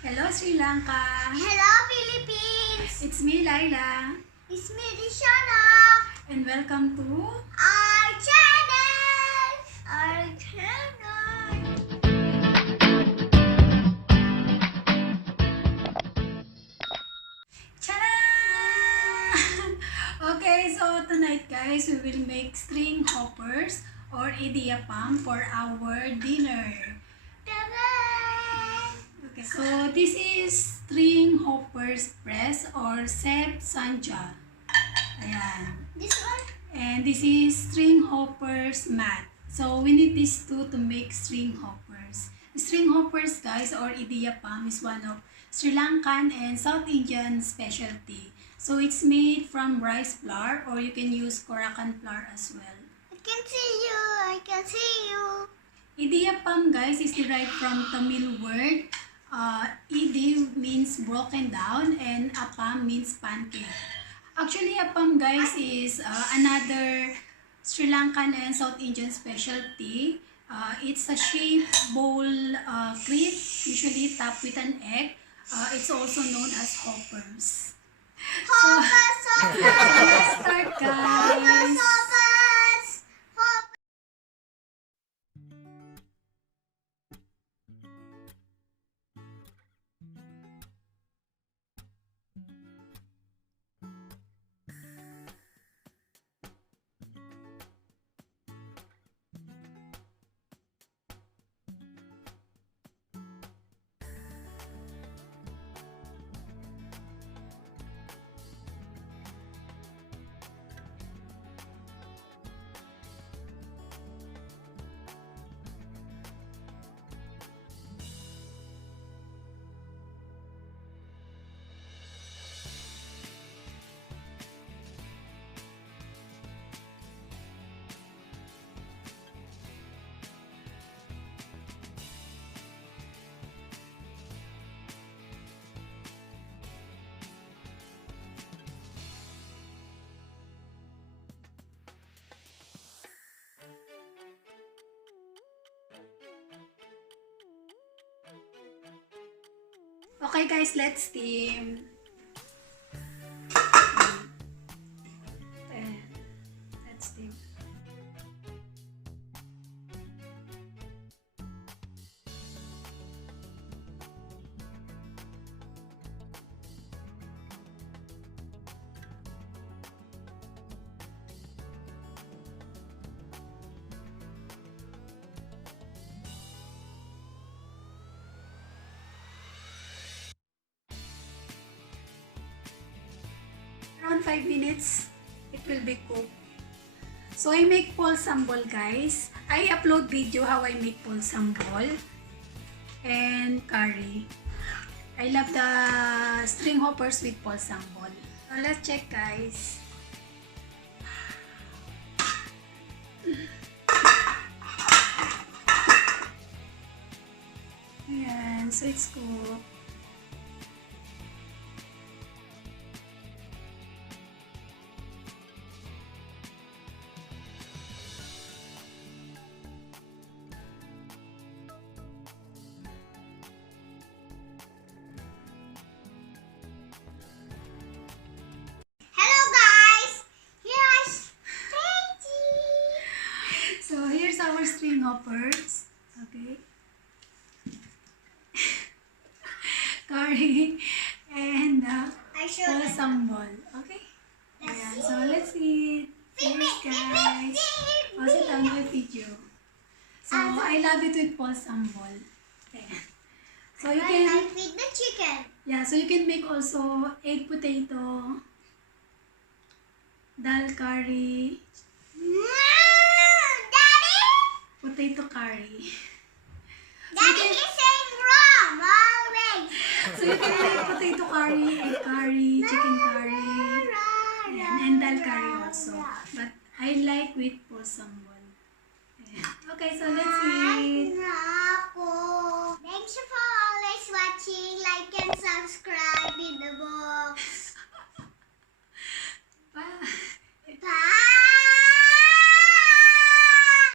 Hello Sri Lanka! Hello Philippines! It's me Laila It's me Rishana! and welcome to Our channel! Our channel! Chana! Okay, so tonight guys, we will make string hoppers or idiyappam for our dinner. Okay, so this is string hoppers press or Sancha. Ayan. This one? And this is string hoppers mat. So we need these two to make string hoppers. String hoppers guys or idiyappam is one of Sri Lankan and South Indian specialty. So it's made from rice flour or you can use kurakkan flour as well. I can see you! I can see you! Idiyappam guys is derived from Tamil word. Idi means broken down and appam means pancake. Actually, appam guys is another Sri Lankan and South Indian specialty. It's a shaped bowl crepe, usually topped with an egg. It's also known as hoppers. Hoppers! Let's start guys. Hoppers! Hoppers! Okay guys, let's steam. Let's steam. Around 5 minutes, it will be cooked. So I make pol sambol guys. I upload video how I make pol sambol and curry. I love the string hoppers with pol sambol. So let's check guys. Ayan, so it's cooked. Hello guys! Here's Sancha! So here's our string hoppers. Okay. Curry and I show pol you. sambol. Okay. Ayan, so let's eat. Cheers guys. Pause it on my video. So I love it with pol sambol. Ayan. So you I can like with the chicken. so you can make also egg potato, dal curry, Daddy! potato curry. Daddy is saying wrong always. So you can make potato curry, egg curry, chicken curry, ayan, and dal curry also. But I like with pol sambol. Ayan. Okay, so let's eat.